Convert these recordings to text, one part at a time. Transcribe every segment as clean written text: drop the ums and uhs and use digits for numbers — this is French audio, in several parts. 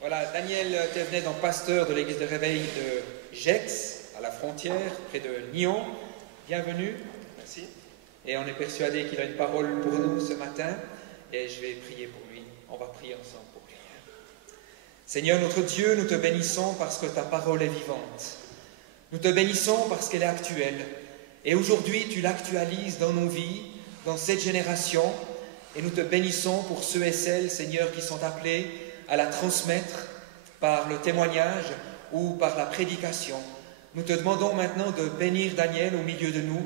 Voilà, Daniel Thévenet, donc pasteur de l'église de réveil de Gex, à la frontière, près de Nyon. Bienvenue. Merci. Et on est persuadé qu'il a une parole pour nous ce matin. Et je vais prier pour lui. On va prier ensemble pour lui. Seigneur notre Dieu, nous te bénissons parce que ta parole est vivante. Nous te bénissons parce qu'elle est actuelle. Et aujourd'hui, tu l'actualises dans nos vies, dans cette génération. Et nous te bénissons pour ceux et celles, Seigneur, qui sont appelés à la transmettre par le témoignage ou par la prédication. Nous te demandons maintenant de bénir Daniel au milieu de nous,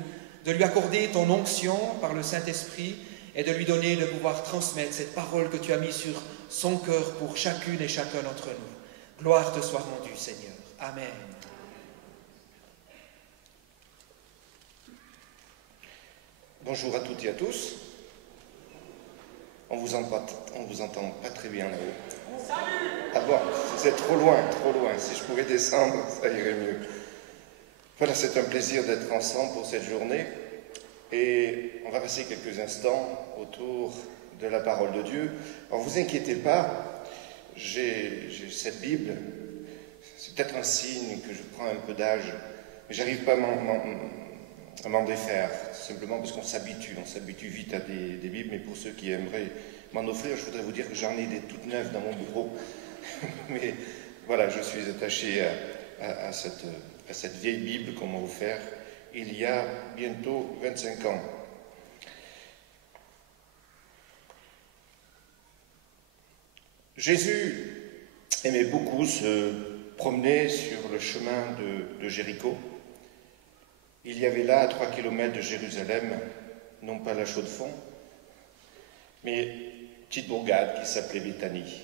de lui accorder ton onction par le Saint-Esprit et de lui donner le pouvoir transmettre cette parole que tu as mise sur son cœur pour chacune et chacun d'entre nous. Gloire te soit rendue, Seigneur. Amen. Bonjour à toutes et à tous. On vous entend pas très bien là-haut. Ah bon, c'est trop loin. Si je pouvais descendre, ça irait mieux. Voilà, c'est un plaisir d'être ensemble pour cette journée. Et on va passer quelques instants autour de la parole de Dieu. Alors, vous inquiétez pas, j'ai cette Bible. C'est peut-être un signe que je prends un peu d'âge, mais j'arrive pas à m'en défaire, simplement parce qu'on s'habitue vite à des Bibles, mais pour ceux qui aimeraient m'en offrir, je voudrais vous dire que j'en ai des toutes neuves dans mon bureau. Mais voilà, je suis attaché à cette vieille Bible qu'on m'a offerte il y a bientôt 25 ans. Jésus aimait beaucoup se promener sur le chemin de Jéricho. Il y avait là, à 3 kilomètres de Jérusalem, non pas la Chaux-de-Fonds, mais une petite bourgade qui s'appelait Béthanie.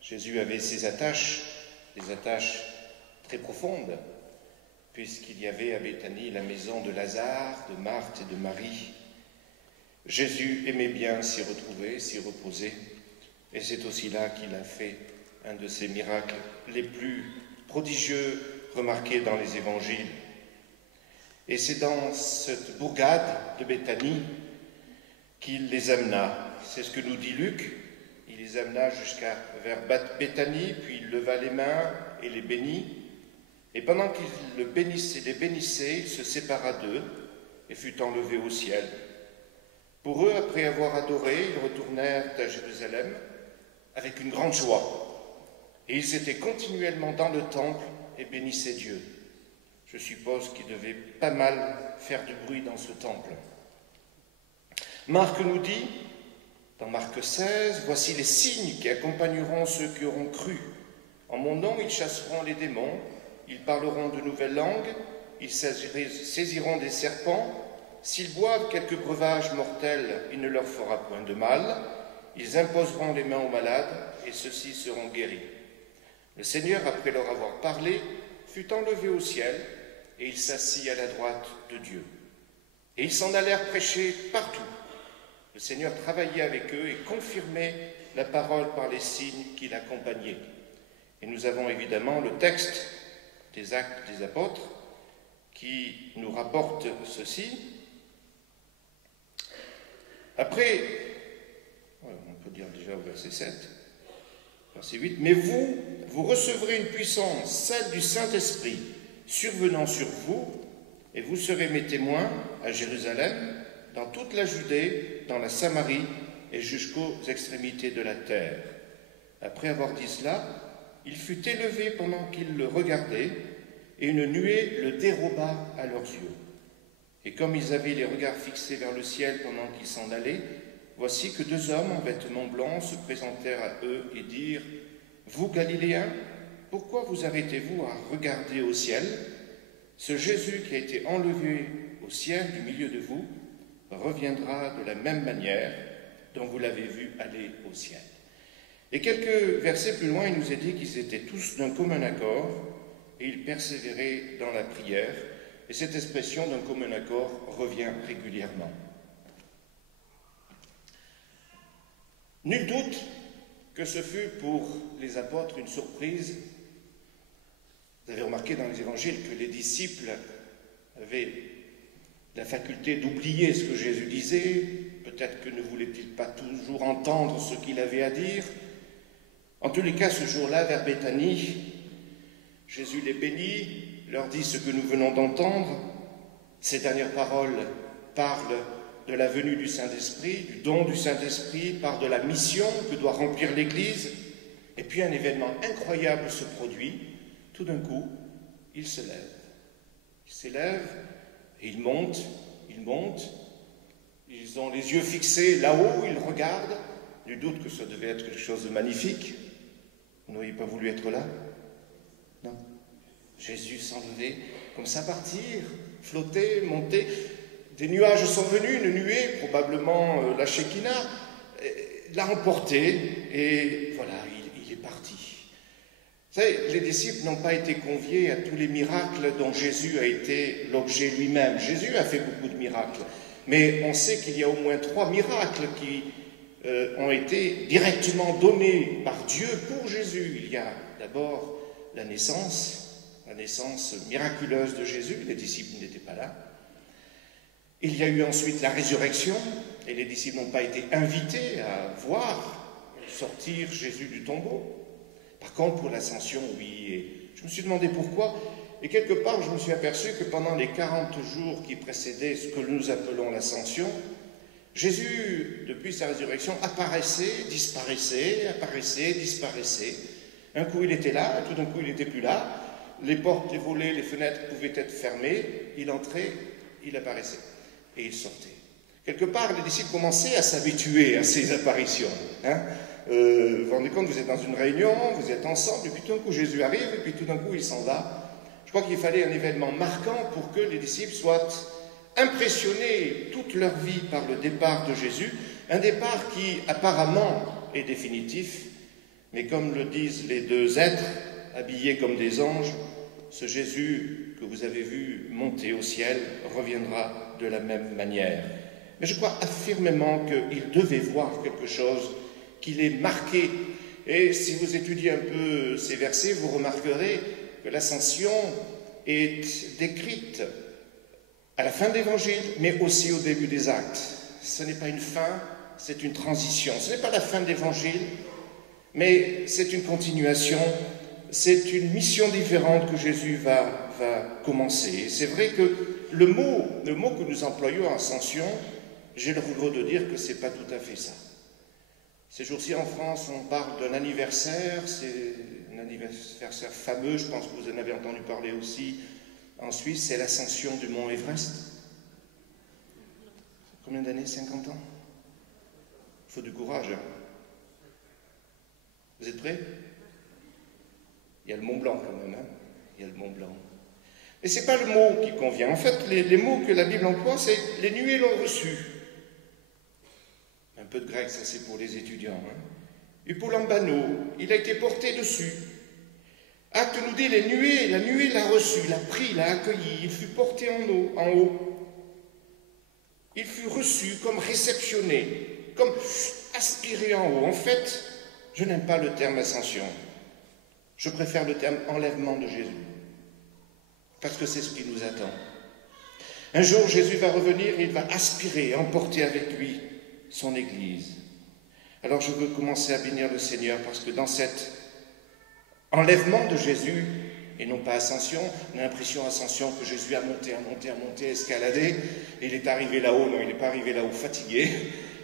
Jésus avait ses attaches, des attaches très profondes, puisqu'il y avait à Béthanie la maison de Lazare, de Marthe et de Marie. Jésus aimait bien s'y retrouver, s'y reposer, et c'est aussi là qu'il a fait un de ses miracles les plus prodigieux remarqués dans les évangiles. Et c'est dans cette bourgade de Béthanie qu'il les amena. C'est ce que nous dit Luc. Il les amena vers Béthanie, puis il leva les mains et les bénit. Et pendant qu'il les bénissait, il se sépara d'eux et fut enlevé au ciel. Pour eux, après avoir adoré, ils retournèrent à Jérusalem avec une grande joie. Et ils étaient continuellement dans le temple et bénissaient Dieu. Je suppose qu'il devait pas mal faire du bruit dans ce temple. Marc nous dit, dans Marc 16, « Voici les signes qui accompagneront ceux qui auront cru. En mon nom, ils chasseront les démons, ils parleront de nouvelles langues, ils saisiront des serpents, s'ils boivent quelques breuvages mortels, il ne leur fera point de mal, ils imposeront les mains aux malades, et ceux-ci seront guéris. » Le Seigneur, après leur avoir parlé, fut enlevé au ciel, et il s'assit à la droite de Dieu. Et ils s'en allèrent prêcher partout. Le Seigneur travaillait avec eux et confirmait la parole par les signes qui l'accompagnaient. Et nous avons évidemment le texte des Actes des Apôtres qui nous rapporte ceci. Après, on peut dire déjà au verset 7, verset 8, « Mais vous recevrez une puissance, celle du Saint-Esprit, survenant sur vous, et vous serez mes témoins à Jérusalem, dans toute la Judée, dans la Samarie et jusqu'aux extrémités de la terre. » Après avoir dit cela, il fut élevé pendant qu'ils le regardaient, et une nuée le déroba à leurs yeux. Et comme ils avaient les regards fixés vers le ciel pendant qu'ils s'en allaient, voici que 2 hommes en vêtements blancs se présentèrent à eux et dirent, « Vous, Galiléens, pourquoi vous arrêtez-vous à regarder au ciel? Ce Jésus qui a été enlevé au ciel du milieu de vous reviendra de la même manière dont vous l'avez vu aller au ciel. » Et quelques versets plus loin, il nous est dit qu'ils étaient tous d'un commun accord et ils persévéraient dans la prière. Et cette expression d'un commun accord revient régulièrement. Nul doute que ce fut pour les apôtres une surprise. Vous avez remarqué dans les évangiles que les disciples avaient la faculté d'oublier ce que Jésus disait, peut-être que ne voulait-il pas toujours entendre ce qu'il avait à dire, En tous les cas, ce jour-là, vers Béthanie, Jésus les bénit, leur dit ce que nous venons d'entendre. Ces dernières paroles parlent de la venue du Saint-Esprit, du don du Saint-Esprit, parlent de la mission que doit remplir l'Église. Et puis un événement incroyable se produit. Tout d'un coup, il se lève. Il s'élève et il monte, il monte. Ils ont les yeux fixés là-haut, ils regardent. Nul doute que ça devait être quelque chose de magnifique. Vous n'auriez pas voulu être là? Non. Jésus s'enlevait, comme ça partir, flotter, monter. Des nuages sont venus, une nuée, probablement la Shekinah, l'a emporté et voilà, il est parti. Vous savez, les disciples n'ont pas été conviés à tous les miracles dont Jésus a été l'objet lui-même. Jésus a fait beaucoup de miracles, mais on sait qu'il y a au moins 3 miracles qui ont été directement donnés par Dieu pour Jésus. Il y a d'abord la naissance miraculeuse de Jésus, les disciples n'étaient pas là. Il y a eu ensuite la résurrection, et les disciples n'ont pas été invités à voir sortir Jésus du tombeau. Par contre, pour l'ascension, oui. Et je me suis demandé pourquoi, et quelque part, je me suis aperçu que pendant les 40 jours qui précédaient ce que nous appelons l'ascension, Jésus, depuis sa résurrection, apparaissait, disparaissait, apparaissait, disparaissait. Un coup, il était là, tout d'un coup, il n'était plus là. Les portes, les volets, les fenêtres pouvaient être fermées. Il entrait, il apparaissait et il sortait. Quelque part, les disciples commençaient à s'habituer à ces apparitions. Vous vous rendez compte, vous êtes dans une réunion, vous êtes ensemble, et puis tout d'un coup, Jésus arrive, et puis tout d'un coup, il s'en va. Je crois qu'il fallait un événement marquant pour que les disciples soient impressionnés toute leur vie par le départ de Jésus, un départ qui apparemment est définitif, mais comme le disent les 2 êtres, habillés comme des anges, ce Jésus que vous avez vu monter au ciel reviendra de la même manière. Mais je crois affirmément qu'il devait voir quelque chose qui l'ait marqué. Et si vous étudiez un peu ces versets, vous remarquerez que l'ascension est décrite à la fin de l'Évangile, mais aussi au début des actes. Ce n'est pas une fin, c'est une transition. Ce n'est pas la fin de l'Évangile, mais c'est une continuation. C'est une mission différente que Jésus va commencer. C'est vrai que le mot que nous employons, ascension, j'ai le regret de dire que ce n'est pas tout à fait ça. Ces jours-ci en France, on parle d'un anniversaire, c'est un anniversaire fameux, je pense que vous en avez entendu parler aussi en Suisse, c'est l'ascension du mont Everest. Combien d'années? 50 ans? Il faut du courage. Vous êtes prêts? Il y a le Mont Blanc quand même, il y a le Mont Blanc. Et ce n'est pas le mot qui convient. En fait, les mots que la Bible emploie, c'est « les nuées l'ont reçu ». Un peu de grec, ça c'est pour les étudiants. Upolambano, il a été porté dessus. Acte nous dit, la nuée l'a reçu, l'a pris, l'a accueilli, il fut porté en haut. Il fut reçu comme réceptionné, comme aspiré en haut. En fait, je n'aime pas le terme ascension. Je préfère le terme enlèvement de Jésus, parce que c'est ce qui nous attend. Un jour, Jésus va revenir et il va aspirer, emporter avec lui son Église. Alors je veux commencer à bénir le Seigneur, parce que dans cet enlèvement de Jésus, et non pas ascension, on a l'impression ascension que Jésus a monté, escaladé, et il est arrivé là-haut. Non, il n'est pas arrivé là-haut fatigué.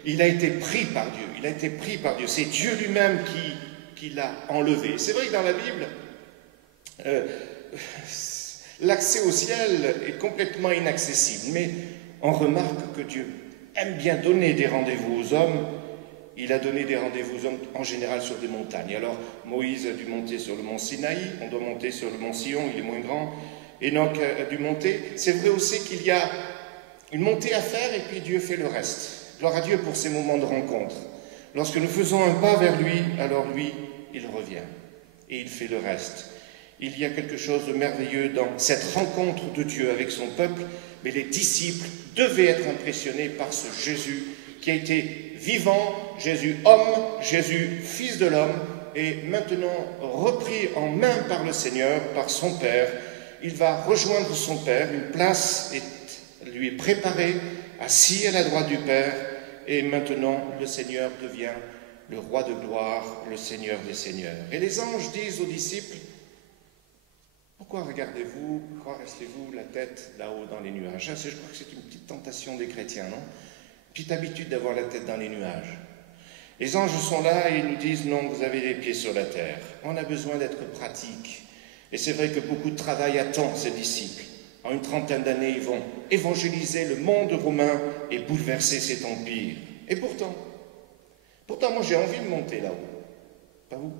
Il a été pris par Dieu, C'est Dieu lui-même qui l'a enlevé. C'est vrai que dans la Bible, l'accès au ciel est complètement inaccessible, mais on remarque que Dieu aime bien donner des rendez-vous aux hommes. Il a donné des rendez-vous aux hommes en général sur des montagnes. Alors Moïse a dû monter sur le mont Sinaï, on doit monter sur le mont Sion, il est moins grand. Enoch a dû monter. C'est vrai aussi qu'il y a une montée à faire et puis Dieu fait le reste. Gloire à Dieu pour ces moments de rencontre. Lorsque nous faisons un pas vers lui, alors lui, il revient et il fait le reste. Il y a quelque chose de merveilleux dans cette rencontre de Dieu avec son peuple, mais les disciples devaient être impressionnés par ce Jésus qui a été vivant, Jésus homme, Jésus fils de l'homme, et maintenant repris en main par le Seigneur, par son Père. Il va rejoindre son Père, une place lui est préparée, assis à la droite du Père, et maintenant le Seigneur devient le roi de gloire, le Seigneur des seigneurs. Et les anges disent aux disciples, pourquoi regardez-vous, pourquoi restez-vous la tête là-haut dans les nuages? Je crois que c'est une petite tentation des chrétiens, non? Une petite habitude d'avoir la tête dans les nuages. Les anges sont là et ils nous disent, non, vous avez les pieds sur la terre. On a besoin d'être pratique. Et c'est vrai que beaucoup de travail attend ces disciples. En une trentaine d'années, ils vont évangéliser le monde romain et bouleverser cet empire. Et pourtant, moi j'ai envie de monter là-haut. Pas vous?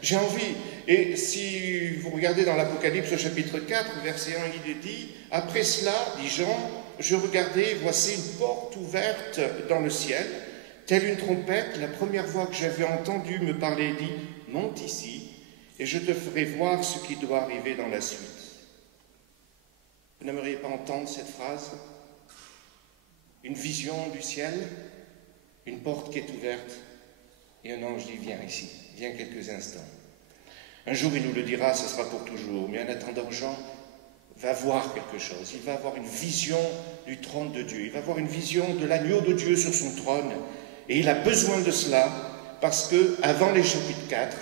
J'ai envie. Et si vous regardez dans l'Apocalypse au chapitre 4, verset 1, il est dit, après cela, dit Jean, je regardais, voici une porte ouverte dans le ciel, telle une trompette, la première voix que j'avais entendue me parlait et dit, monte ici, et je te ferai voir ce qui doit arriver dans la suite. Vous n'aimeriez pas entendre cette phrase? Une vision du ciel, une porte qui est ouverte, et un ange dit, viens ici, viens quelques instants. Un jour, il nous le dira, ce sera pour toujours, mais en attendant, Jean va voir quelque chose. Il va avoir une vision du trône de Dieu, il va avoir une vision de l'agneau de Dieu sur son trône, et il a besoin de cela, parce que avant les chapitres 4,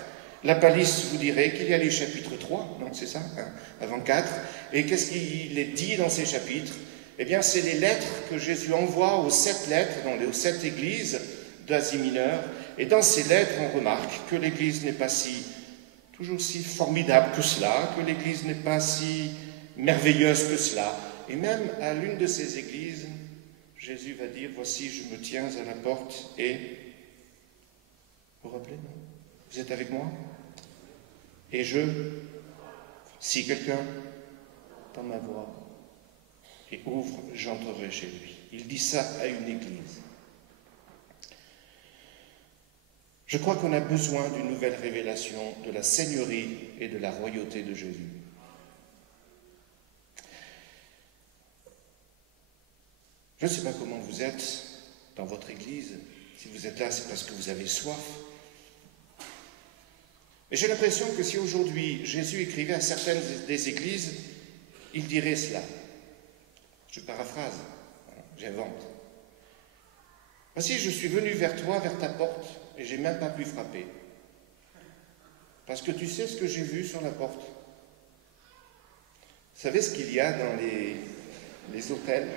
la palisse vous dirait qu'il y a les chapitres 3, non, c'est ça, hein, avant 4, et qu'est-ce qu'il est dit dans ces chapitres? Eh bien, c'est les lettres que Jésus envoie aux 7 lettres, aux 7 églises d'Asie mineure, et dans ces lettres, on remarque que l'Église n'est pas toujours si formidable que cela, que l'Église n'est pas si merveilleuse que cela, et même à l'une de ces églises, Jésus va dire, voici, je me tiens à la porte, et... Vous vous rappelez, non? Vous êtes avec moi? Et si quelqu'un entend ma voix et ouvre, j'entrerai chez lui. Il dit ça à une église. Je crois qu'on a besoin d'une nouvelle révélation de la seigneurie et de la royauté de Jésus. Je ne sais pas comment vous êtes dans votre église. Si vous êtes là, c'est parce que vous avez soif. Mais j'ai l'impression que si aujourd'hui Jésus écrivait à certaines des églises, il dirait cela. Je paraphrase, j'invente. Voici, je suis venu vers toi, vers ta porte, et j'ai même pas pu frapper. Parce que tu sais ce que j'ai vu sur la porte. Vous savez ce qu'il y a dans les hôtels?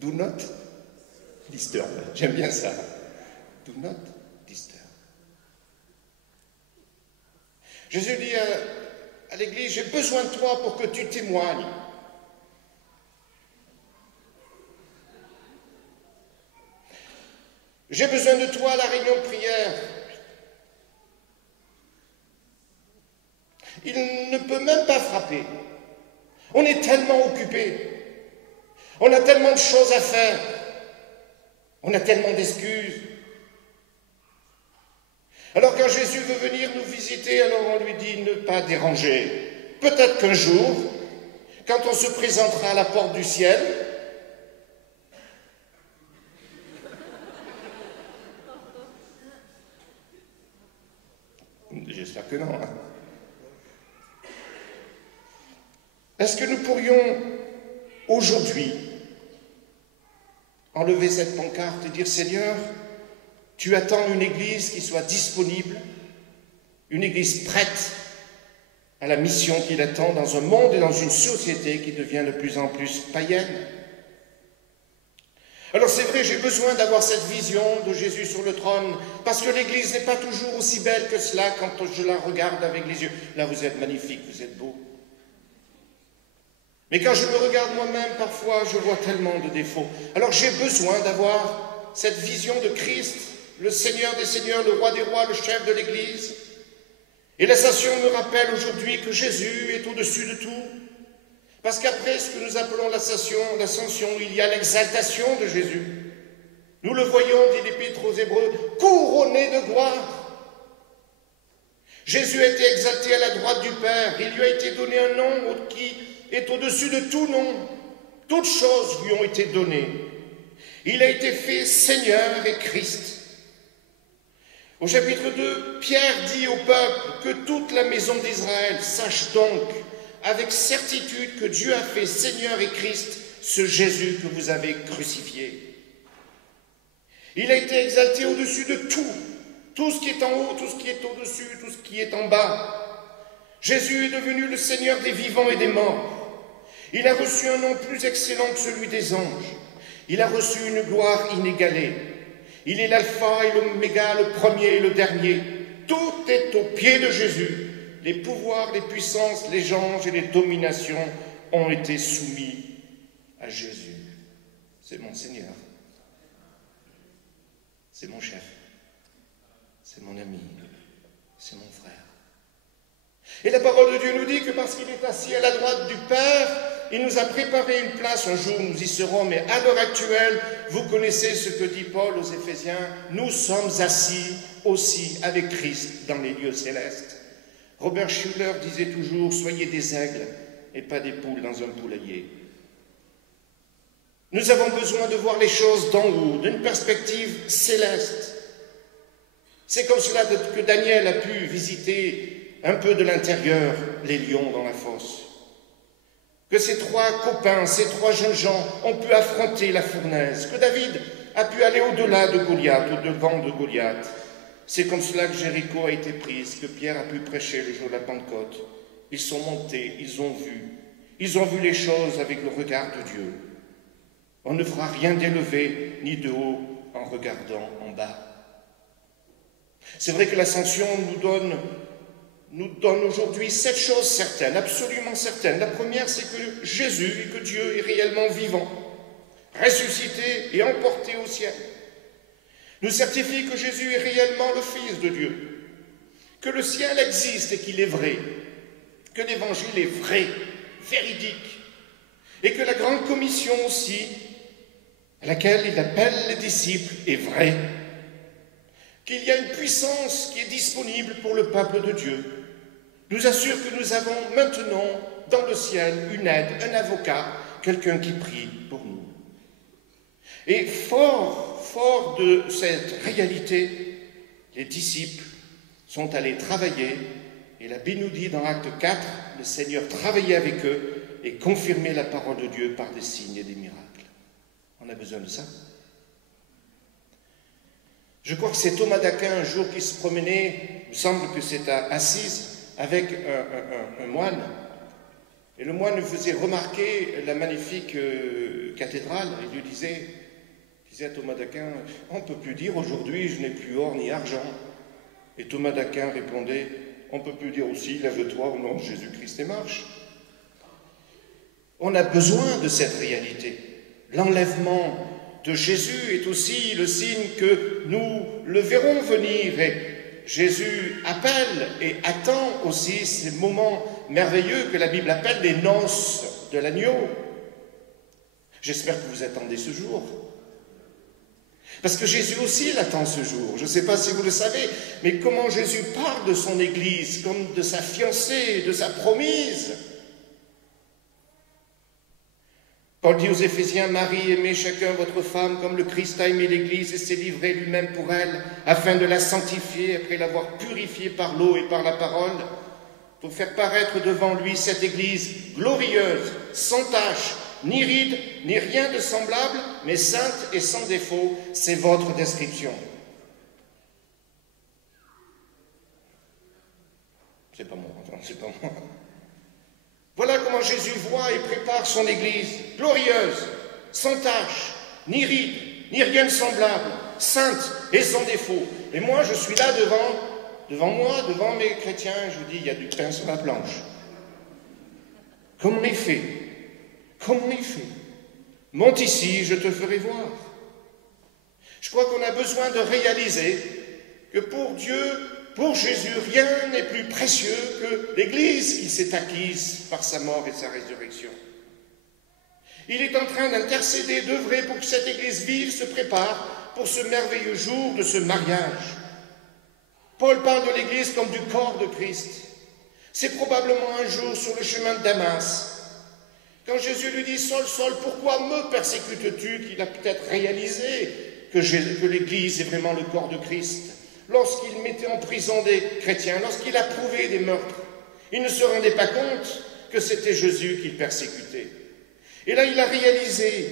Do not disturb. J'aime bien ça. Do not disturb. Jésus dit à l'église, j'ai besoin de toi pour que tu témoignes. J'ai besoin de toi à la réunion de prière. Il ne peut même pas frapper. On est tellement occupés. On a tellement de choses à faire. On a tellement d'excuses. Alors quand Jésus veut venir nous visiter, alors on lui dit ne pas déranger. Peut-être qu'un jour, quand on se présentera à la porte du ciel, j'espère que non. Est-ce que nous pourrions aujourd'hui enlever cette pancarte et dire Seigneur, tu attends une église qui soit disponible, une église prête à la mission qu'il attend dans un monde et dans une société qui devient de plus en plus païenne. Alors c'est vrai, j'ai besoin d'avoir cette vision de Jésus sur le trône, parce que l'église n'est pas toujours aussi belle que cela quand je la regarde avec les yeux. Là, vous êtes magnifique, vous êtes beau. Mais quand je me regarde moi-même, parfois, je vois tellement de défauts. Alors j'ai besoin d'avoir cette vision de Christ, le Seigneur des Seigneurs, le Roi des Rois, le chef de l'Église. Et l'Ascension me rappelle aujourd'hui que Jésus est au-dessus de tout. Parce qu'après ce que nous appelons l'Ascension, il y a l'exaltation de Jésus. Nous le voyons, dit l'Épître aux Hébreux, couronné de gloire. Jésus a été exalté à la droite du Père. Il lui a été donné un nom qui est au-dessus de tout nom. Toutes choses lui ont été données. Il a été fait Seigneur et Christ. Au chapitre 2, Pierre dit au peuple que toute la maison d'Israël sache donc avec certitude que Dieu a fait Seigneur et Christ ce Jésus que vous avez crucifié. Il a été exalté au-dessus de tout, tout ce qui est en haut, tout ce qui est au-dessus, tout ce qui est en bas. Jésus est devenu le Seigneur des vivants et des morts. Il a reçu un nom plus excellent que celui des anges. Il a reçu une gloire inégalée. Il est l'alpha et l'oméga, le premier et le dernier. Tout est au pied de Jésus. Les pouvoirs, les puissances, les anges et les dominations ont été soumis à Jésus. C'est mon Seigneur. C'est mon chef. C'est mon ami. C'est mon frère. Et la parole de Dieu nous dit que parce qu'il est assis à la droite du Père, il nous a préparé une place. Un jour nous y serons, mais à l'heure actuelle, vous connaissez ce que dit Paul aux Éphésiens, nous sommes assis aussi avec Christ dans les lieux célestes. Robert Schuller disait toujours, soyez des aigles et pas des poules dans un poulailler. Nous avons besoin de voir les choses d'en haut, d'une perspective céleste. C'est comme cela que Daniel a pu visiter un peu de l'intérieur les lions dans la fosse. Que ces trois copains, ces trois jeunes gens ont pu affronter la fournaise, que David a pu aller au-delà de Goliath, au-devant de Goliath. C'est comme cela que Jéricho a été prise, que Pierre a pu prêcher le jour de la Pentecôte. Ils sont montés, ils ont vu les choses avec le regard de Dieu. On ne fera rien d'élevé ni de haut en regardant en bas. C'est vrai que l'Ascension nous donne aujourd'hui 7 choses certaines, absolument certaines. La première, c'est que Jésus et que Dieu est réellement vivant, ressuscité et emporté au ciel. Nous certifie que Jésus est réellement le Fils de Dieu, que le ciel existe et qu'il est vrai, que l'Évangile est vrai, véridique, et que la grande commission aussi, à laquelle il appelle les disciples, est vraie, qu'il y a une puissance qui est disponible pour le peuple de Dieu, nous assure que nous avons maintenant dans le ciel une aide, un avocat, quelqu'un qui prie pour nous. Et fort de cette réalité, les disciples sont allés travailler, et la Bible nous dit dans Acte 4, le Seigneur travaillait avec eux et confirmait la parole de Dieu par des signes et des miracles. On a besoin de ça. Je crois que c'est Thomas d'Aquin un jour qui se promenait, il me semble que c'est à Assise, avec un moine. Et le moine lui faisait remarquer la magnifique cathédrale. Il lui disait à Thomas d'Aquin, on ne peut plus dire aujourd'hui je n'ai plus or ni argent. Et Thomas d'Aquin répondait, on ne peut plus dire aussi lève-toi au nom de Jésus-Christ et marche. On a besoin de cette réalité. L'enlèvement de Jésus est aussi le signe que nous le verrons venir. Et Jésus appelle et attend aussi ces moments merveilleux que la Bible appelle les noces de l'agneau. J'espère que vous attendez ce jour. Parce que Jésus aussi l'attend ce jour. Je ne sais pas si vous le savez, mais comment Jésus parle de son Église, comme de sa fiancée, de sa promise. Paul dit aux Éphésiens, Marie, aimez chacun votre femme comme le Christ a aimé l'Église et s'est livré lui-même pour elle, afin de la sanctifier après l'avoir purifiée par l'eau et par la parole, pour faire paraître devant lui cette Église glorieuse, sans tache, ni ride, ni rien de semblable, mais sainte et sans défaut. C'est votre description. C'est pas moi, enfin, c'est pas moi. Voilà comment Jésus voit et prépare son Église, glorieuse, sans tache, ni ride, ni rien de semblable, sainte et sans défaut. Et moi, je suis là devant mes chrétiens, et je dis, il y a du pain sur la planche. Comme on est fait. Comme on est fait. Monte ici, je te ferai voir. Je crois qu'on a besoin de réaliser que pour Dieu, pour Jésus, rien n'est plus précieux que l'Église qu'il s'est acquise par sa mort et sa résurrection. Il est en train d'intercéder, d'œuvrer pour que cette Église vive, se prépare pour ce merveilleux jour de ce mariage. Paul parle de l'Église comme du corps de Christ. C'est probablement un jour sur le chemin de Damas, quand Jésus lui dit « Saul, Saul, pourquoi me persécutes-tu » qu'il a peut-être réalisé que l'Église est vraiment le corps de Christ. Lorsqu'il mettait en prison des chrétiens, lorsqu'il approuvait des meurtres, il ne se rendait pas compte que c'était Jésus qu'il persécutait. Et là, il a réalisé,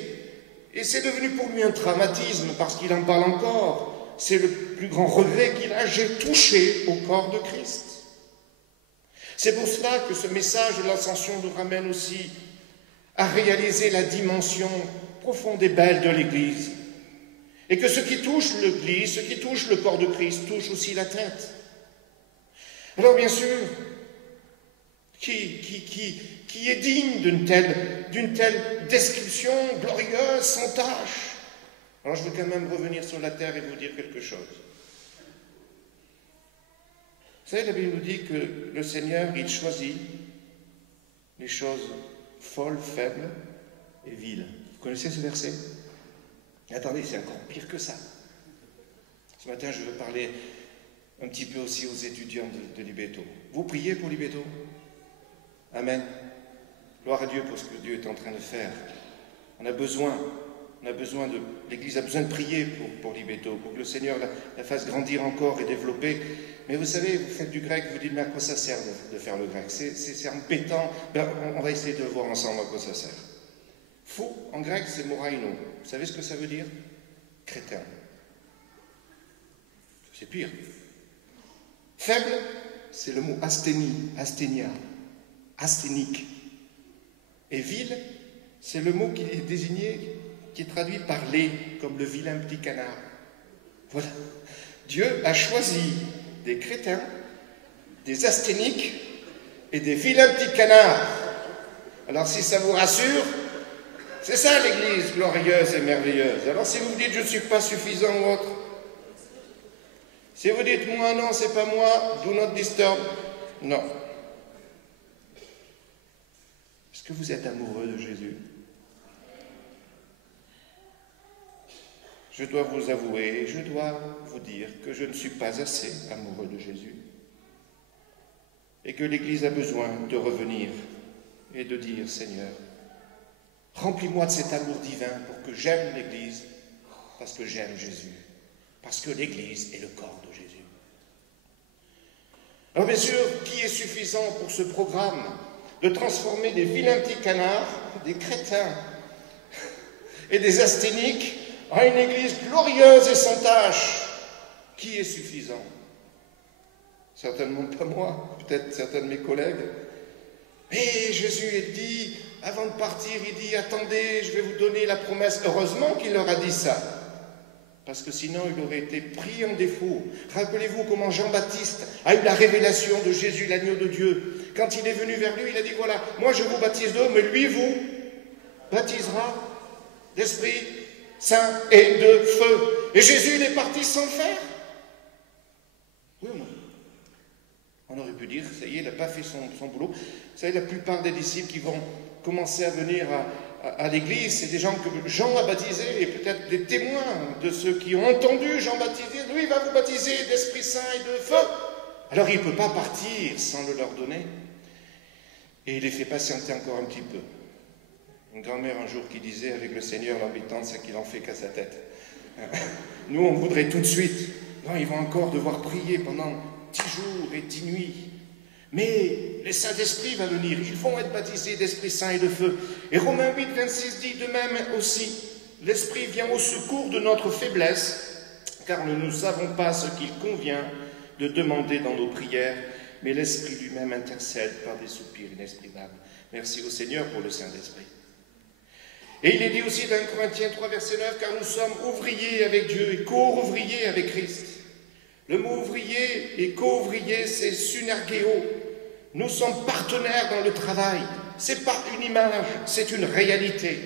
et c'est devenu pour lui un traumatisme, parce qu'il en parle encore, c'est le plus grand regret qu'il a, j'ai touché au corps de Christ. C'est pour cela que ce message de l'ascension nous ramène aussi à réaliser la dimension profonde et belle de l'Église. Et que ce qui touche l'Église, ce qui touche le corps de Christ, touche aussi la tête. Alors bien sûr, qui est digne d'une telle description glorieuse, sans tâche? Alors je veux quand même revenir sur la terre et vous dire quelque chose. Vous savez, la Bible nous dit que le Seigneur, il choisit les choses folles, faibles et viles. Vous connaissez ce verset? Attendez, c'est encore pire que ça. Ce matin, je veux parler un petit peu aussi aux étudiants de Libetto. Vous priez pour Libetto? Amen. Gloire à Dieu pour ce que Dieu est en train de faire. L'Église a besoin de prier pour Libetto, pour que le Seigneur la fasse grandir encore et développer. Mais vous savez, vous faites du grec, vous dites, mais à quoi ça sert de faire le grec? C'est embêtant. Ben, on va essayer de voir ensemble à quoi ça sert. Fou, en grec, c'est moraino. Vous savez ce que ça veut dire? Crétin. C'est pire. Faible, c'est le mot asthénie, asthénia, asthénique. Et vil, c'est le mot qui est désigné, qui est traduit par laid, comme le vilain petit canard. Voilà. Dieu a choisi des crétins, des asthéniques et des vilains petits canards. Alors si ça vous rassure, c'est ça l'Église glorieuse et merveilleuse. Alors si vous vous dites je ne suis pas suffisant ou autre, si vous dites moi non, c'est pas moi, do not disturb, non. Est-ce que vous êtes amoureux de Jésus? Je dois vous avouer, je dois vous dire que je ne suis pas assez amoureux de Jésus et que l'Église a besoin de revenir et de dire, Seigneur, remplis-moi de cet amour divin pour que j'aime l'Église parce que j'aime Jésus, parce que l'Église est le corps de Jésus. Alors bien sûr, qui est suffisant pour ce programme de transformer des vilains petits canards, des crétins et des asthéniques à une Église glorieuse et sans tache? Qui est suffisant? Certainement pas moi, peut-être certains de mes collègues. Mais Jésus est dit, avant de partir, il dit, attendez, je vais vous donner la promesse. Heureusement qu'il leur a dit ça, parce que sinon il aurait été pris en défaut. Rappelez-vous comment Jean-Baptiste a eu la révélation de Jésus, l'agneau de Dieu. Quand il est venu vers lui, il a dit, voilà, moi je vous baptise d'eau, mais lui vous baptisera d'Esprit Saint et de feu. Et Jésus, il est parti sans le faire. Oui ou non? On aurait pu dire, ça y est, il n'a pas fait son boulot. Vous savez, la plupart des disciples qui vont commencer à venir à l'église, c'est des gens que Jean a baptisés et peut-être des témoins de ceux qui ont entendu Jean baptiser. Lui, il va vous baptiser d'Esprit Saint et de feu. Alors, il ne peut pas partir sans le leur donner. Et il les fait patienter encore un petit peu. Une grand-mère un jour qui disait, avec le Seigneur, l'embêtant, c'est qu'il en fait qu'à sa tête. Nous, on voudrait tout de suite. Non, ils vont encore devoir prier pendant 10 jours et 10 nuits. Mais le Saint-Esprit va venir. Ils vont être baptisés d'Esprit Saint et de feu. Et Romains 8, 26 dit de même aussi, l'Esprit vient au secours de notre faiblesse, car nous ne savons pas ce qu'il convient de demander dans nos prières, mais l'Esprit lui-même intercède par des soupirs inexprimables. Merci au Seigneur pour le Saint-Esprit. Et il est dit aussi dans Corinthiens 3, verset 9, car nous sommes ouvriers avec Dieu et co-ouvriers avec Christ. Le mot ouvrier et co-ouvrier, c'est synergéo. Nous sommes partenaires dans le travail. C'est pas une image, c'est une réalité.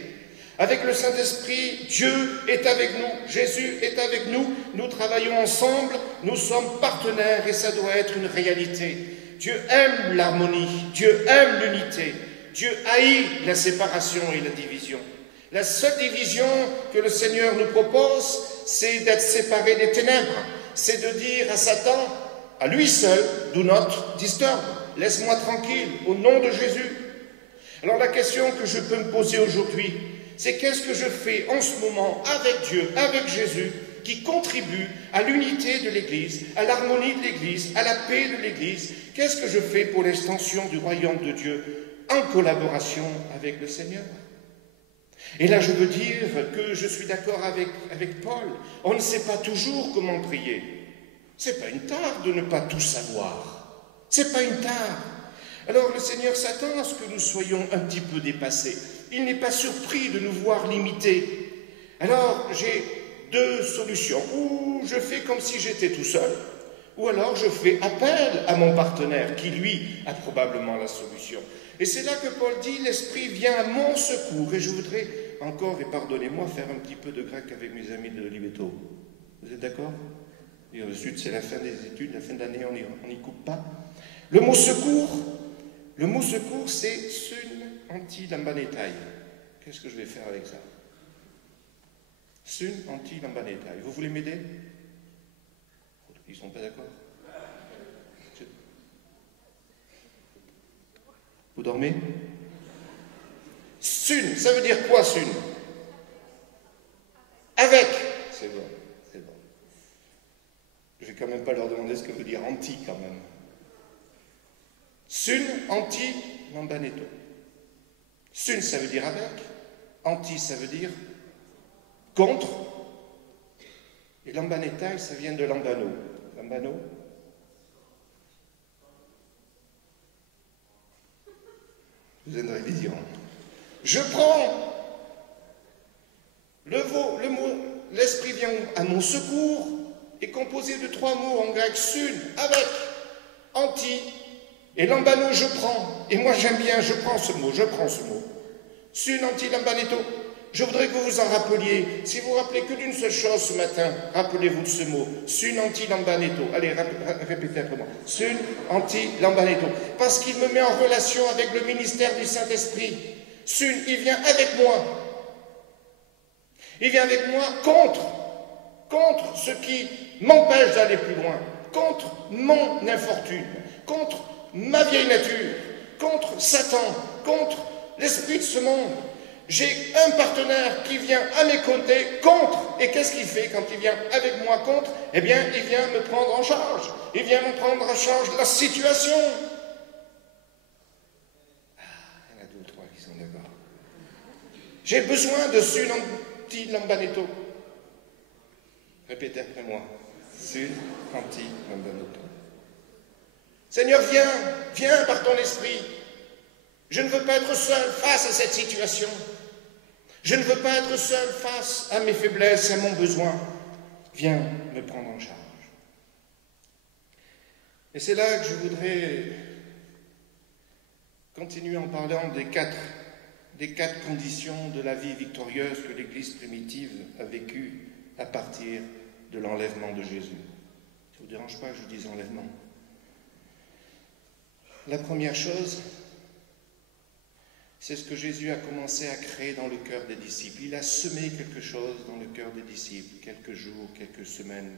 Avec le Saint-Esprit, Dieu est avec nous, Jésus est avec nous, nous travaillons ensemble, nous sommes partenaires et ça doit être une réalité. Dieu aime l'harmonie, Dieu aime l'unité, Dieu haït la séparation et la division. La seule division que le Seigneur nous propose, c'est d'être séparés des ténèbres. C'est de dire à Satan, à lui seul, do not disturb, laisse-moi tranquille, au nom de Jésus. Alors la question que je peux me poser aujourd'hui, c'est qu'est-ce que je fais en ce moment avec Dieu, avec Jésus, qui contribue à l'unité de l'Église, à l'harmonie de l'Église, à la paix de l'Église? Qu'est-ce que je fais pour l'extension du royaume de Dieu en collaboration avec le Seigneur? Et là, je veux dire que je suis d'accord avec Paul. On ne sait pas toujours comment prier. C'est pas une tare de ne pas tout savoir. C'est pas une tare. Alors le Seigneur s'attend à ce que nous soyons un petit peu dépassés. Il n'est pas surpris de nous voir limités. Alors j'ai deux solutions. Ou je fais comme si j'étais tout seul, ou alors je fais appel à mon partenaire qui, lui, a probablement la solution. Et c'est là que Paul dit, l'Esprit vient à mon secours. Et je voudrais encore, et pardonnez-moi, faire un petit peu de grec avec mes amis de Libeto. Vous êtes d'accord? Et ensuite, c'est la fin des études, la fin de l'année, on n'y coupe pas. Le mot secours, c'est sun anti lambanetai. Qu'est-ce que je vais faire avec ça? Sun anti lambanetai. Vous voulez m'aider? Ils ne sont pas d'accord? Vous dormez? Sun, ça veut dire quoi, sun? Avec. C'est bon, c'est bon. Je vais quand même pas leur demander ce que veut dire anti, quand même. Sun, anti, lambaneto. Sun, ça veut dire avec. Anti, ça veut dire contre. Et lambanetai, ça vient de lambano. Lambano? Vous êtes de révision. Je prends le mot, l'esprit vient à mon secours, est composé de trois mots en grec, sun, avec, anti, et lambano, je prends. Et moi j'aime bien, je prends ce mot. Sun, anti, lambaneto. Je voudrais que vous vous en rappeliez. Si vous vous rappelez que d'une seule chose ce matin, rappelez-vous de ce mot. Sun, anti, lambaneto. Allez, répétez après moi. Sun, anti, lambaneto. Parce qu'il me met en relation avec le ministère du Saint-Esprit. Sun, il vient avec moi. Il vient avec moi contre ce qui m'empêche d'aller plus loin, contre mon infortune, contre ma vieille nature, contre Satan, contre l'esprit de ce monde. J'ai un partenaire qui vient à mes côtés contre. Et qu'est-ce qu'il fait quand il vient avec moi contre? Eh bien, il vient me prendre en charge. Il vient me prendre en charge de la situation. Il y en a deux ou trois qui sont d'accord. J'ai besoin de sun anti lambaneto. Répétez après moi. Sun anti lambaneto. Seigneur, viens par ton esprit. Je ne veux pas être seul face à cette situation. Je ne veux pas être seul face à mes faiblesses, à mon besoin. Viens me prendre en charge. Et c'est là que je voudrais continuer en parlant des quatre conditions de la vie victorieuse que l'Église primitive a vécue à partir de l'enlèvement de Jésus. Ça ne vous dérange pas que je dise enlèvement? La première chose, c'est ce que Jésus a commencé à créer dans le cœur des disciples. Il a semé quelque chose dans le cœur des disciples, quelques jours, quelques semaines,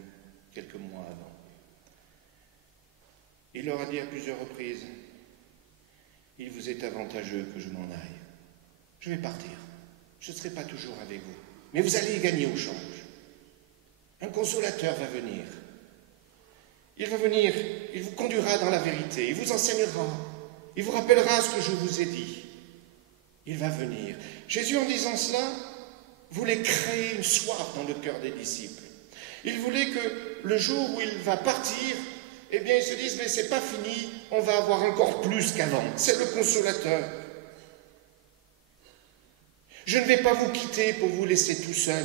quelques mois avant. Il leur a dit à plusieurs reprises, « Il vous est avantageux que je m'en aille. Je vais partir. Je ne serai pas toujours avec vous. Mais vous allez y gagner au change. Un consolateur va venir. Il va venir, il vous conduira dans la vérité, il vous enseignera, il vous rappellera ce que je vous ai dit. Il va venir. » Jésus, en disant cela, voulait créer une soif dans le cœur des disciples. Il voulait que le jour où il va partir, eh bien, ils se disent, mais c'est pas fini, on va avoir encore plus qu'avant. C'est le consolateur. Je ne vais pas vous quitter pour vous laisser tout seul.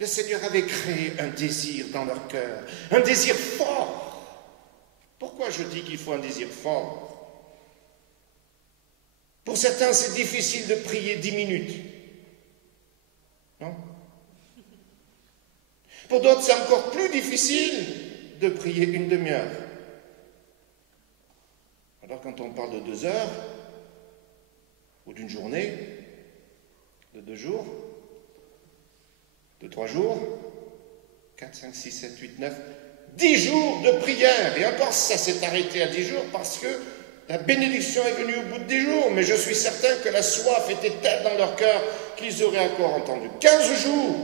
Le Seigneur avait créé un désir dans leur cœur, un désir fort. Pourquoi je dis qu'il faut un désir fort? Pour certains, c'est difficile de prier 10 minutes. Non? Pour d'autres, c'est encore plus difficile de prier une demi-heure. Alors quand on parle de 2 heures, ou d'une journée, de 2 jours, de 3 jours, 4, 5, 6, 7, 8, 9, 10 jours de prière. Et encore, ça s'est arrêté à 10 jours parce que la bénédiction est venue au bout de 10 jours. Mais je suis certain que la soif était telle dans leur cœur qu'ils auraient encore entendu 15 jours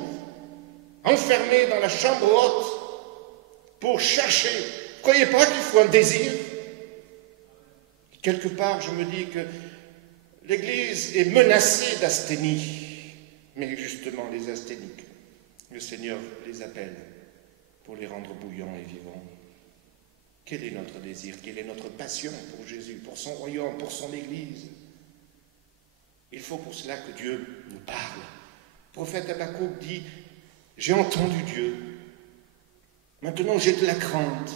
enfermés dans la chambre haute pour chercher. Vous ne croyez pas qu'il faut un désir? Quelque part, je me dis que L'Église est menacée d'asthénie, mais justement les asthéniques, le Seigneur les appelle pour les rendre bouillants et vivants. Quel est notre désir? Quelle est notre passion pour Jésus, pour son royaume, pour son Église? Il faut pour cela que Dieu nous parle. Le prophète Habakkuk dit « J'ai entendu Dieu, maintenant j'ai de la crainte. »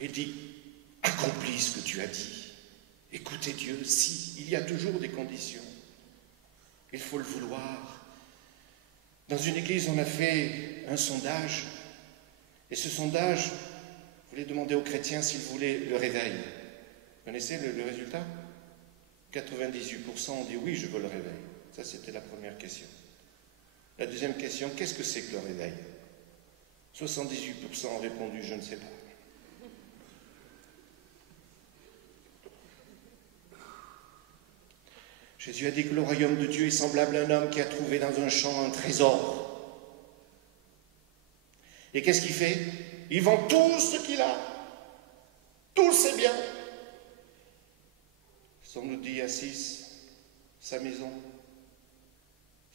Il dit « Accomplis ce que tu as dit. » Écoutez Dieu, si, il y a toujours des conditions. Il faut le vouloir. Dans une église, on a fait un sondage, et ce sondage voulait demander aux chrétiens s'ils voulaient le réveil. Vous connaissez le résultat? 98% ont dit oui, je veux le réveil. Ça, c'était la première question. La deuxième question, qu'est-ce que c'est que le réveil? 78% ont répondu, je ne sais pas. Jésus a dit que le royaume de Dieu est semblable à un homme qui a trouvé dans un champ un trésor. Et qu'est-ce qu'il fait? Il vend tout ce qu'il a, tous ses biens. On nous dit à 6, sa maison,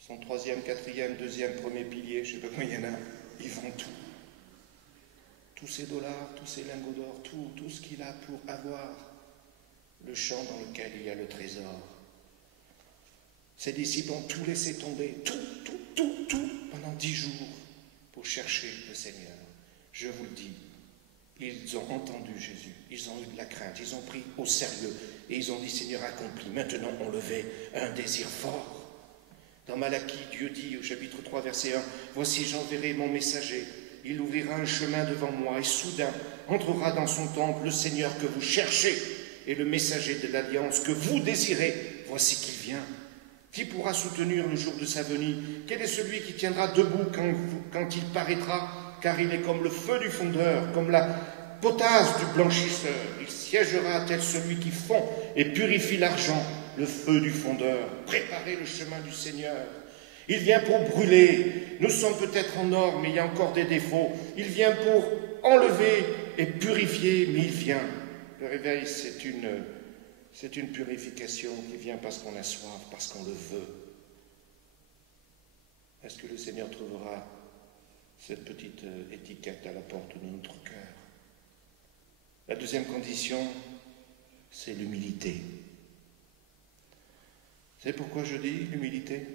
son troisième, quatrième, deuxième, premier pilier, je ne sais pas combien il y en a, il vend tout. Tous ses dollars, tous ses lingots d'or, tout ce qu'il a pour avoir le champ dans lequel il y a le trésor. Ses disciples ont tout laissé tomber, tout, pendant 10 jours pour chercher le Seigneur. Je vous le dis, ils ont entendu Jésus, ils ont eu de la crainte, ils ont pris au sérieux et ils ont dit Seigneur accompli. Maintenant on levait un désir fort. Dans Malachie, Dieu dit au chapitre 3 verset 1, voici j'enverrai mon messager, il ouvrira un chemin devant moi et soudain entrera dans son temple le Seigneur que vous cherchez et le messager de l'alliance que vous désirez, voici qu'il vient. Qui pourra soutenir le jour de sa venue? Quel est celui qui tiendra debout quand il paraîtra? Car il est comme le feu du fondeur, comme la potasse du blanchisseur. Il siégera tel celui qui fond et purifie l'argent, le feu du fondeur. Préparez le chemin du Seigneur. Il vient pour brûler. Nous sommes peut-être en or, mais il y a encore des défauts. Il vient pour enlever et purifier, mais il vient. Le réveil, c'est une purification qui vient parce qu'on a soif, parce qu'on le veut. Est-ce que le Seigneur trouvera cette petite étiquette à la porte de notre cœur? La deuxième condition, c'est l'humilité. Vous savez pourquoi je dis l'humilité?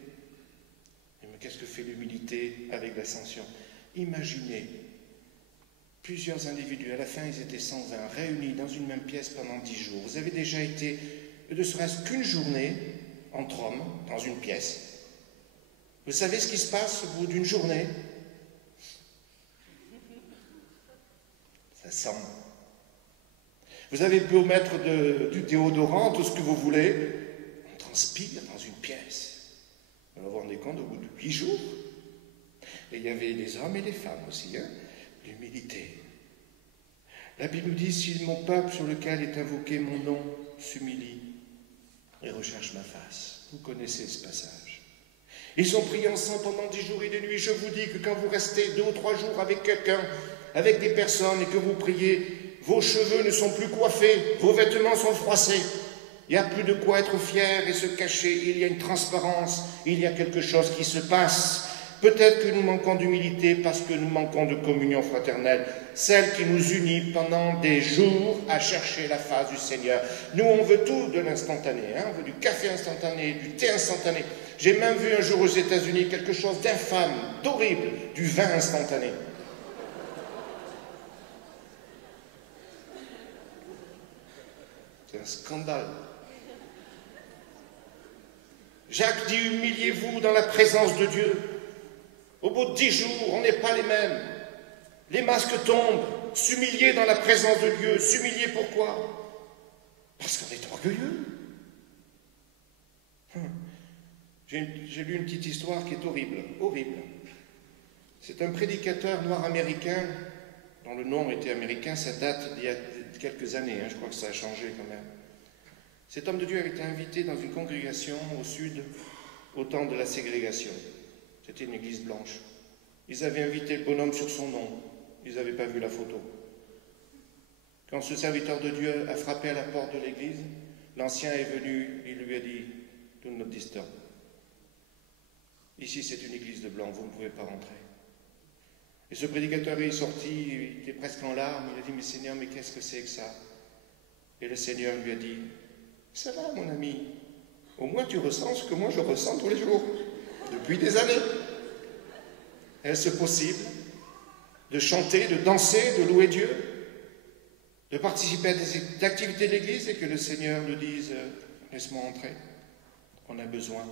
Mais qu'est-ce que fait l'humilité avec l'ascension? Imaginez plusieurs individus, à la fin ils étaient 120, réunis dans une même pièce pendant 10 jours. Vous avez déjà été, ne serait-ce qu'une journée, entre hommes, dans une pièce. Vous savez ce qui se passe au bout d'une journée? Ça sent. Vous avez beau mettre du déodorant, tout ce que vous voulez, on transpire dans une pièce. Vous vous rendez compte, au bout de 8 jours, et il y avait les hommes et les femmes aussi, hein? L'humilité. La Bible dit, si mon peuple sur lequel est invoqué mon nom s'humilie et recherche ma face. Vous connaissez ce passage. Ils ont prié ensemble pendant 10 jours et des nuits. Je vous dis que quand vous restez 2 ou 3 jours avec quelqu'un, avec des personnes et que vous priez, vos cheveux ne sont plus coiffés, vos vêtements sont froissés. Il n'y a plus de quoi être fier et se cacher. Il y a une transparence, il y a quelque chose qui se passe. Peut-être que nous manquons d'humilité parce que nous manquons de communion fraternelle, celle qui nous unit pendant des jours à chercher la face du Seigneur. Nous, on veut tout de l'instantané, hein? On veut du café instantané, du thé instantané. J'ai même vu un jour aux États-Unis quelque chose d'infâme, d'horrible, du vin instantané. C'est un scandale. Jacques dit, humiliez-vous dans la présence de Dieu. Au bout de 10 jours, on n'est pas les mêmes. Les masques tombent. S'humilier dans la présence de Dieu. S'humilier pourquoi? Parce qu'on est orgueilleux. J'ai lu une petite histoire qui est horrible. Horrible. C'est un prédicateur noir américain, dont le nom était américain, ça date d'il y a quelques années, hein, je crois que ça a changé quand même. Cet homme de Dieu avait été invité dans une congrégation au sud, au temps de la ségrégation. C'était une église blanche. Ils avaient invité le bonhomme sur son nom. Ils n'avaient pas vu la photo. Quand ce serviteur de Dieu a frappé à la porte de l'église, L'ancien est venu, il lui a dit, do not disturb. Ici, c'est une église de blanc, vous ne pouvez pas rentrer. Et ce prédicateur est sorti, il était presque en larmes, il a dit, mais Seigneur, mais qu'est-ce que c'est que ça? Et le Seigneur lui a dit, ça va, mon ami, au moins tu ressens ce que moi je ressens tous les jours, depuis des années. Est-ce possible de chanter, de danser, de louer Dieu, de participer à des activités de l'Église et que le Seigneur nous dise « Laisse-moi entrer ». On a besoin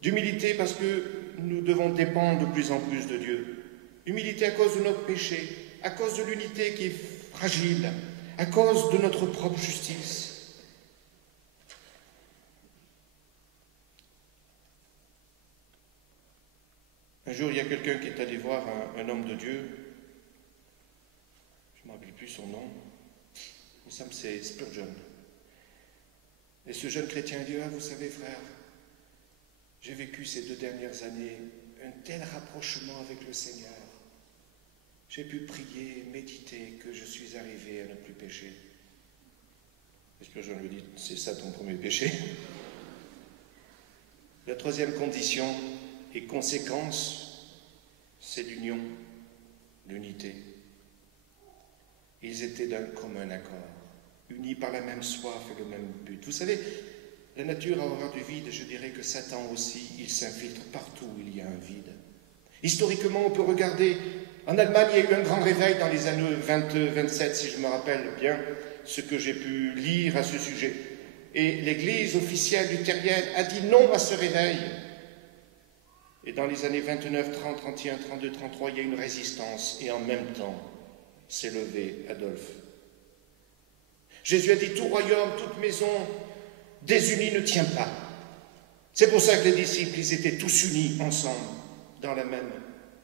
d'humilité parce que nous devons dépendre de plus en plus de Dieu. Humilité à cause de notre péché, à cause de l'unité qui est fragile, à cause de notre propre justice. Un jour, il y a quelqu'un qui est allé voir un homme de Dieu, je ne me rappelle plus son nom, il me semble que c'est Spurgeon. Et ce jeune chrétien dit, ah, vous savez frère, j'ai vécu ces 2 dernières années un tel rapprochement avec le Seigneur. J'ai pu prier, méditer, que je suis arrivé à ne plus pécher. Et Spurgeon lui dit, c'est ça ton premier péché. La 3e condition et conséquence, c'est l'union, l'unité. Ils étaient d'un commun accord, unis par la même soif et le même but. Vous savez, la nature a horreur du vide, je dirais que Satan aussi, il s'infiltre partout où il y a un vide. Historiquement, on peut regarder, en Allemagne, il y a eu un grand réveil dans les années 22-27, si je me rappelle bien ce que j'ai pu lire à ce sujet. Et l'Église officielle luthérienne a dit non à ce réveil. Et dans les années 29, 30, 31, 32, 33, il y a une résistance. Et en même temps, s'est levé Adolphe. Jésus a dit, tout royaume, toute maison désunie ne tient pas. C'est pour ça que les disciples, ils étaient tous unis ensemble, dans la même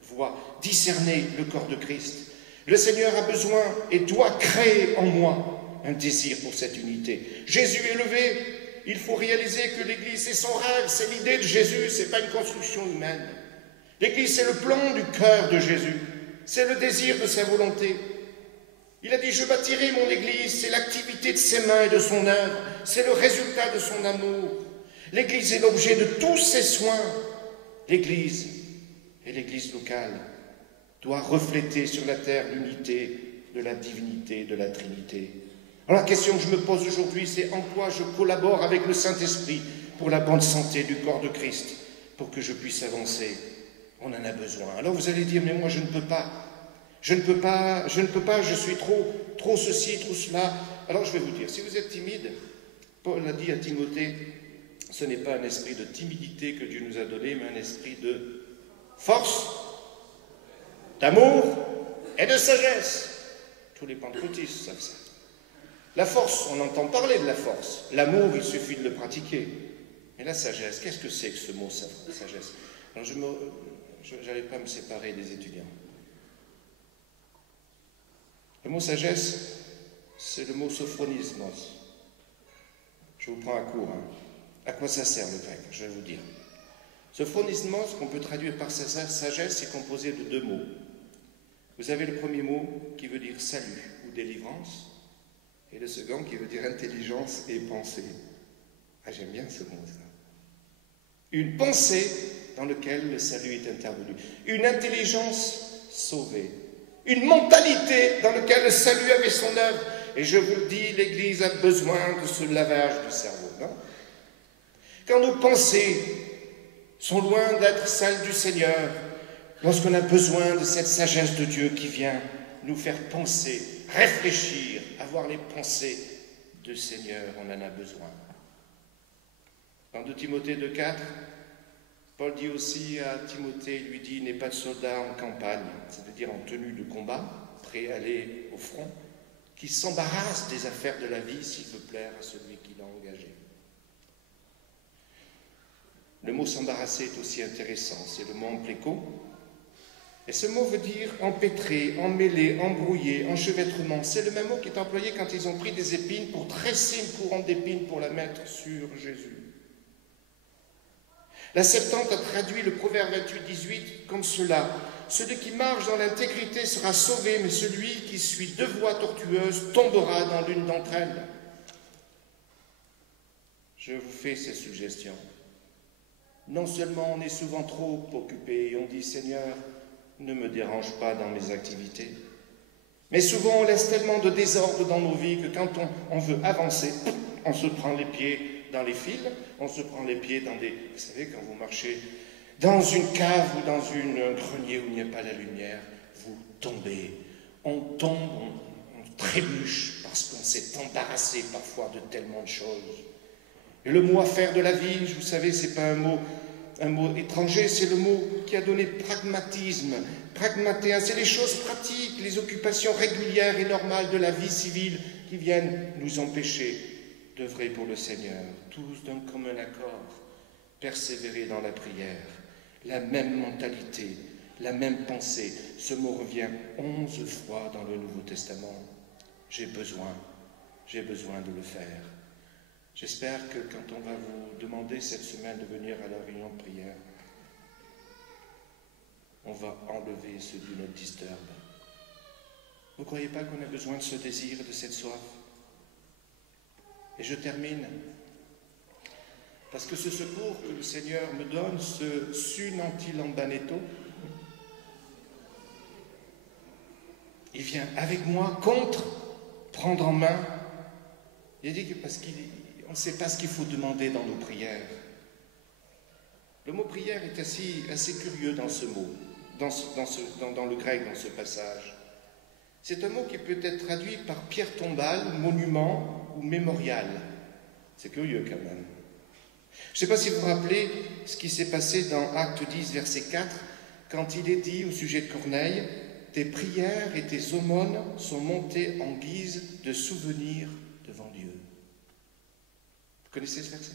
voie, discerner le corps de Christ. Le Seigneur a besoin et doit créer en moi un désir pour cette unité. Jésus est levé, il faut réaliser que l'Église, c'est son rêve, c'est l'idée de Jésus, ce n'est pas une construction humaine. L'Église, c'est le plan du cœur de Jésus, c'est le désir de sa volonté. Il a dit, je bâtirai mon Église, c'est l'activité de ses mains et de son œuvre, c'est le résultat de son amour. L'Église est l'objet de tous ses soins. L'Église, et l'Église locale, doit refléter sur la terre l'unité de la divinité de la Trinité. Alors la question que je me pose aujourd'hui, c'est en quoi je collabore avec le Saint-Esprit pour la bonne santé du corps de Christ, pour que je puisse avancer. On en a besoin. Alors vous allez dire, mais moi je ne peux pas. Je ne peux pas, je suis trop ceci, trop cela. Alors je vais vous dire, si vous êtes timide, Paul a dit à Timothée, ce n'est pas un esprit de timidité que Dieu nous a donné, mais un esprit de force, d'amour et de sagesse. Tous les pentecôtistes savent ça. La force, on entend parler de la force. L'amour, il suffit de le pratiquer. Mais la sagesse, qu'est-ce que c'est que ce mot sagesse? Alors je n'allais pas me séparer des étudiants. Le mot sagesse, c'est le mot sophronismos. Je vous prends à court. À quoi ça sert le grec? Je vais vous dire. Sophronismos, qu'on peut traduire par sagesse, est composé de 2 mots. Vous avez le premier mot qui veut dire salut ou délivrance, et le second qui veut dire intelligence et pensée. Ah, j'aime bien ce mot, ça. Une pensée dans laquelle le salut est intervenu. Une intelligence sauvée. Une mentalité dans laquelle le salut avait son œuvre. Et je vous le dis, l'Église a besoin de ce lavage du cerveau, non? Quand nos pensées sont loin d'être celles du Seigneur, lorsqu'on a besoin de cette sagesse de Dieu qui vient nous faire penser, réfléchir, avoir les pensées du Seigneur, on en a besoin. Dans 2 Timothée 2,4, Paul dit aussi à Timothée, il lui dit, n'est pas de soldat en campagne, c'est-à-dire en tenue de combat, prêt à aller au front, qui s'embarrasse des affaires de la vie s'il veut plaire à celui qui l'a engagé. Le mot s'embarrasser est aussi intéressant, c'est le mot empléco. Et ce mot veut dire empêtrer, emmêler, embrouiller, enchevêtrement. C'est le même mot qui est employé quand ils ont pris des épines pour tresser une couronne d'épines pour la mettre sur Jésus. La Septante a traduit le proverbe 28-18 comme cela. Celui qui marche dans l'intégrité sera sauvé, mais celui qui suit 2 voies tortueuses tombera dans l'une d'entre elles. je vous fais ces suggestions. Non seulement on est souvent trop occupé et on dit « Seigneur, ne me dérange pas dans mes activités », mais souvent on laisse tellement de désordre dans nos vies que quand on veut avancer, on se prend les pieds dans les fils, on se prend les pieds dans des... Vous savez, quand vous marchez dans une cave ou dans un grenier où il n'y a pas la lumière, vous tombez. On tombe, on trébuche parce qu'on s'est embarrassé parfois de tellement de choses. Et le mot « affaire de la vie », vous savez, ce n'est pas un mot étranger, c'est le mot qui a donné pragmatisme. Pragmatéen, c'est les choses pratiques, les occupations régulières et normales de la vie civile qui viennent nous empêcher d'œuvrer pour le Seigneur, tous d'un commun accord, persévérer dans la prière, la même mentalité, la même pensée. Ce mot revient 11 fois dans le Nouveau Testament. J'ai besoin de le faire. J'espère que quand on va vous demander cette semaine de venir à la réunion de prière, on va enlever ce do not disturb. Vous ne croyez pas qu'on a besoin de ce désir, de cette soif? Et je termine, parce que ce secours que le Seigneur me donne, ce sunanti lambaneto, il vient avec moi contre, prendre en main. Il dit que parce qu'on ne sait pas ce qu'il faut demander dans nos prières. Le mot prière est assez curieux dans ce mot, dans le grec, dans ce passage. C'est un mot qui peut être traduit par pierre tombale, monument ou mémorial. C'est curieux quand même. Je ne sais pas si vous vous rappelez ce qui s'est passé dans Acte 10, verset 4, quand il est dit au sujet de Corneille, « Tes prières et tes aumônes sont montées en guise de souvenir devant Dieu. » Vous connaissez ce verset?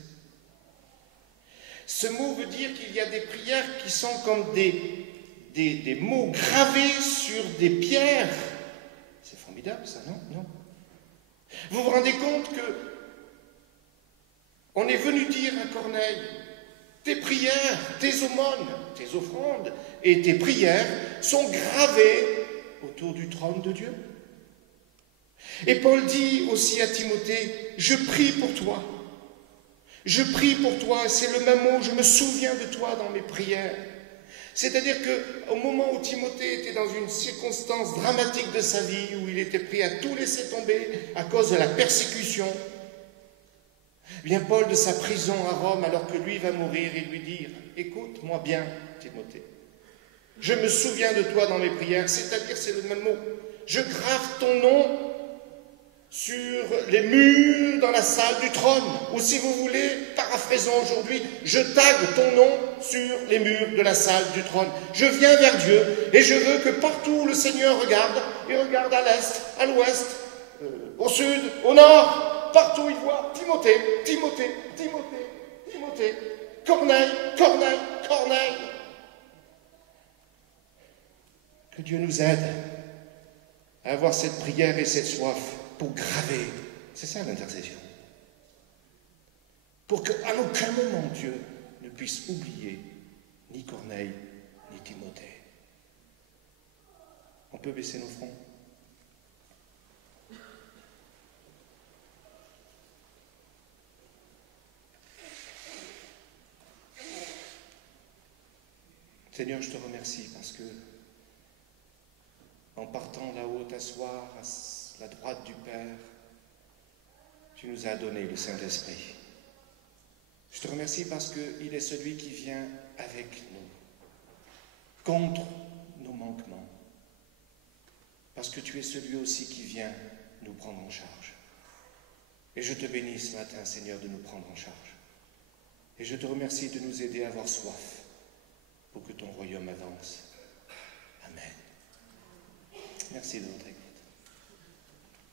Ce mot veut dire qu'il y a des prières qui sont comme des mots gravés sur des pierres. C'est formidable ça, non? Vous vous rendez compte que on est venu dire à Corneille, tes prières, tes aumônes, tes offrandes et tes prières sont gravées autour du trône de Dieu. Et Paul dit aussi à Timothée, je prie pour toi. Je prie pour toi, c'est le même mot, je me souviens de toi dans mes prières. C'est-à-dire qu'au moment où Timothée était dans une circonstance dramatique de sa vie, où il était prêt à tout laisser tomber à cause de la persécution, vient Paul de sa prison à Rome, alors que lui va mourir, et lui dire, écoute-moi bien, Timothée, je me souviens de toi dans mes prières, c'est-à-dire, c'est le même mot, je grave ton nom sur les murs dans la salle du trône, ou si vous voulez, paraphrasons aujourd'hui, je tague ton nom sur les murs de la salle du trône. Je viens vers Dieu et je veux que partout où le Seigneur regarde, il regarde à l'est, à l'ouest, au sud, au nord, partout il voit Timothée, Timothée, Timothée, Timothée, Corneille, Corneille, Corneille. Que Dieu nous aide à avoir cette prière et cette soif pour graver, c'est ça l'intercession, pour qu'à aucun moment Dieu ne puisse oublier ni Corneille ni Timothée. On peut baisser nos fronts. Seigneur, je te remercie parce que en partant là-haut t'asseoir à la droite du Père, tu nous as donné le Saint-Esprit. Je te remercie parce qu'il est celui qui vient avec nous, contre nos manquements, parce que tu es celui aussi qui vient nous prendre en charge. Et je te bénis ce matin, Seigneur, de nous prendre en charge. Et je te remercie de nous aider à avoir soif pour que ton royaume avance. Amen. Merci de votre écoute.